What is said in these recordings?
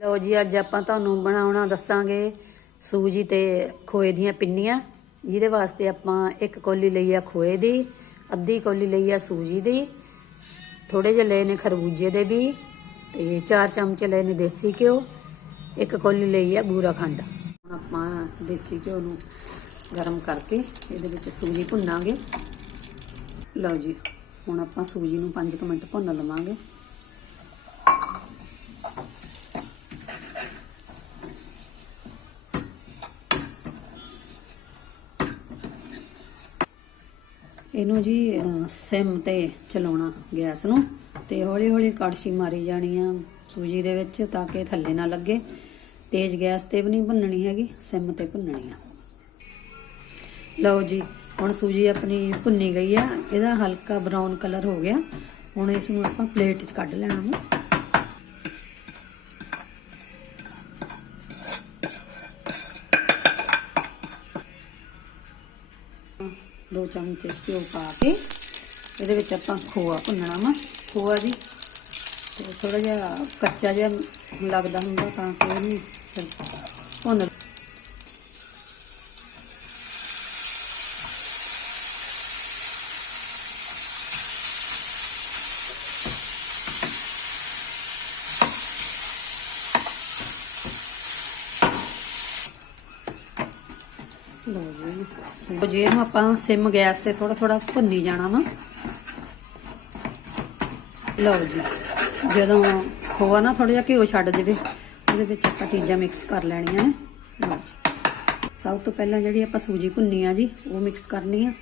ਲਓ ਜੀ, ਅੱਜ ਆਪਾਂ ਤੁਹਾਨੂੰ ਬਣਾਉਣਾ ਦੱਸਾਂਗੇ ਸੂਜੀ ਤੇ ਖੋਏ ਦੀਆਂ ਪਿੰਨੀਆਂ। ਜਿਹਦੇ ਵਾਸਤੇ ਆਪਾਂ ਇੱਕ ਕੋਲੀ ਲਈ ਆ ਖੋਏ ਦੀ, ਅੱਧੀ ਕੋਲੀ ਲਈ ਆ ਸੂਜੀ ਦੀ ਥੋੜੇ ਜਿਹੇ ਲਏ ਨੇ ਖਰਬੂਜੇ ਦੇ ਵੀ ਤੇ 4 ਚਮਚੇ ਲਏ ਨੇ ਦੇਸੀ ਘਿਓ, ਇੱਕ ਕੋਲੀ ਲਈ ਆ ਬੂਰਾ ਖੰਡ। ਹੁਣ ਆਪਾਂ ਦੇਸੀ ਘਿਓ ਨੂੰ ਗਰਮ ਕਰਕੇ ਇਹਦੇ ਵਿੱਚ ਸੂਜੀ ਭੁੰਨਾਂਗੇ। ਲਓ ਜੀ, ਹੁਣ ਆਪਾਂ ਸੂਜੀ ਨੂੰ 5 ਮਿੰਟ ਭੁੰਨ ਲਵਾਂਗੇ। ਇਹਨੂੰ ਜੀ ਸਿਮ ਤੇ ਚਲਾਉਣਾ ਗੈਸ ਨੂੰ ਤੇ ਹੌਲੀ ਹੌਲੀ ਕੜਛੀ ਮਾਰੀ ਜਾਣੀ ਆ ਸੂਜੀ ਦੇ ਵਿੱਚ ਤਾਂ ਕਿ ਥੱਲੇ ਨਾ ਲੱਗੇ। ਤੇਜ਼ ਗੈਸ ਤੇ ਵੀ ਨਹੀਂ ਭੁੰਨਣੀ ਹੈਗੀ, ਸਿਮ ਤੇ ਭੁੰਨਣੀ ਆ। ਲਓ ਜੀ, ਹੁਣ ਸੂਜੀ ਆਪਣੀ ਭੁੰਨੀ ਗਈ ਆ, ਇਹਦਾ ਹਲਕਾ ਬਰਾਊਨ ਕਲਰ ਹੋ ਗਿਆ। ਹੁਣ ਇਸ ਨੂੰ ਆਪਾਂ ਪਲੇਟ 'ਚ ਕੱਢ ਲੈਣਾ ਵਾ। ਦੋ ਚਮਚੇ ਘਿਓ ਪਾ ਕੇ ਇਹਦੇ ਵਿੱਚ ਆਪਾਂ ਖੋਆ ਭੁੰਨਣਾ ਵਾ, ਖੋਆ ਜੀ। ਤੇ ਥੋੜਾ ਜਿਹਾ ਕੱਚਾ ਜਿਹਾ ਲੱਗਦਾ ਹੁੰਦਾ ਤਾਂ ਕਿ ਉਹਨੂੰ ਫਿਰ ਭੁੰਨ ਲਓ ਜੀ ਜੇ ਨੂੰ ਆਪਾਂ ਸਿਮ ਗੈਸ ਤੇ ਥੋੜਾ ਥੋੜਾ ਭੁੰਨੀ ਜਾਣਾ ਵਾ। ਲਓ ਜੀ, ਜਦੋਂ ਖੋਆ ਨਾ ਥੋੜਾ ਜਿਹਾ ਘਿਓ ਛੱਡ ਦੇਵੇ ਉਹਦੇ ਵਿੱਚ ਆਪਾਂ ਚੀਜ਼ਾਂ ਮਿਕਸ ਕਰ ਲੈਣੀਆਂ ਨੇ। ਲਓ ਜੀ, ਸਭ ਤੋਂ ਪਹਿਲਾਂ ਜਿਹੜੀ ਆਪਾਂ ਸੂਜੀ ਭੁੰਨੀ ਆ ਜੀ, ਉਹ ਮਿਕਸ ਕਰਨੀ ਆ।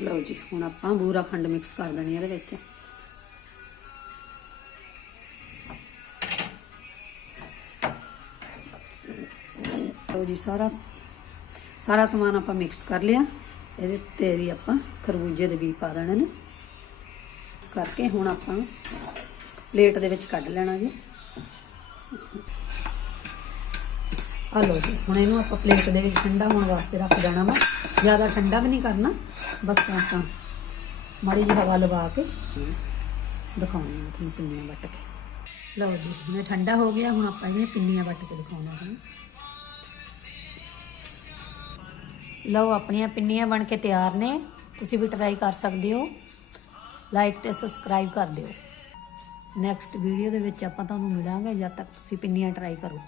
ਲਓ ਜੀ, ਹੁਣ ਆਪਾਂ ਬੂਰਾ ਖੰਡ ਮਿਕਸ ਕਰ ਦੇਣੀ ਇਹਦੇ ਵਿੱਚ। ਲਓ ਜੀ, ਸਾਰਾ ਸਾਰਾ ਸਮਾਨ ਆਪਾਂ ਮਿਕਸ ਕਰ ਲਿਆ। ਇਹਦੇ ਤੇ ਦੀ ਆਪਾਂ ਖਰਬੂਜੇ ਦੇ ਵੀ ਪਾ ਦੇਣੇ ਨੇ। ਇਸ ਕਰਕੇ ਹੁਣ ਆਪਾਂ ਪਲੇਟ ਦੇ ਵਿੱਚ ਕੱਢ ਲੈਣਾ ਜੀ। ਆ ਲਓ ਜੀ, ਹੁਣ ਇਹਨੂੰ ਆਪਾਂ ਪਲੇਟ ਦੇ ਵਿੱਚ ਠੰਡਾ ਹੋਣ ਵਾਸਤੇ ਰੱਖ ਦੇਣਾ ਵਾ। ਜ਼ਿਆਦਾ ਠੰਡਾ ਵੀ ਨਹੀਂ ਕਰਨਾ। ਬਸ ਆਪਾਂ ਮਾੜੀ ਜਿਹੀ ਹਵਾ ਲਵਾ ਕੇ ਦਿਖਾਉਣੀ ਆ ਤੁਹਾਨੂੰ ਪਿੰਨੀਆਂ ਵੱਟ ਕੇ। ਲਓ ਜੀ, ਹੁਣ ਠੰਡਾ ਹੋ ਗਿਆ, ਹੁਣ ਆਪਾਂ ਇਹਦੀਆਂ ਪਿੰਨੀਆਂ ਵੱਟ ਕੇ ਦਿਖਾਉਣਾ ਹੈ। ਲਓ, ਆਪਣੀਆਂ ਪਿੰਨੀਆਂ ਬਣ ਕੇ ਤਿਆਰ ਨੇ। ਤੁਸੀਂ ਵੀ ਟਰਾਈ ਕਰ ਸਕਦੇ ਹੋ। ਲਾਈਕ ਤੇ ਸਬਸਕ੍ਰਾਈਬ ਕਰ ਦਿਓ। ਨੈਕਸਟ ਵੀਡੀਓ ਦੇ ਵਿੱਚ ਆਪਾਂ ਤੁਹਾਨੂੰ ਮਿਲਾਂਗੇ, ਜਦ ਤੱਕ ਤੁਸੀਂ ਪਿੰਨੀਆਂ ਟਰਾਈ ਕਰੋ।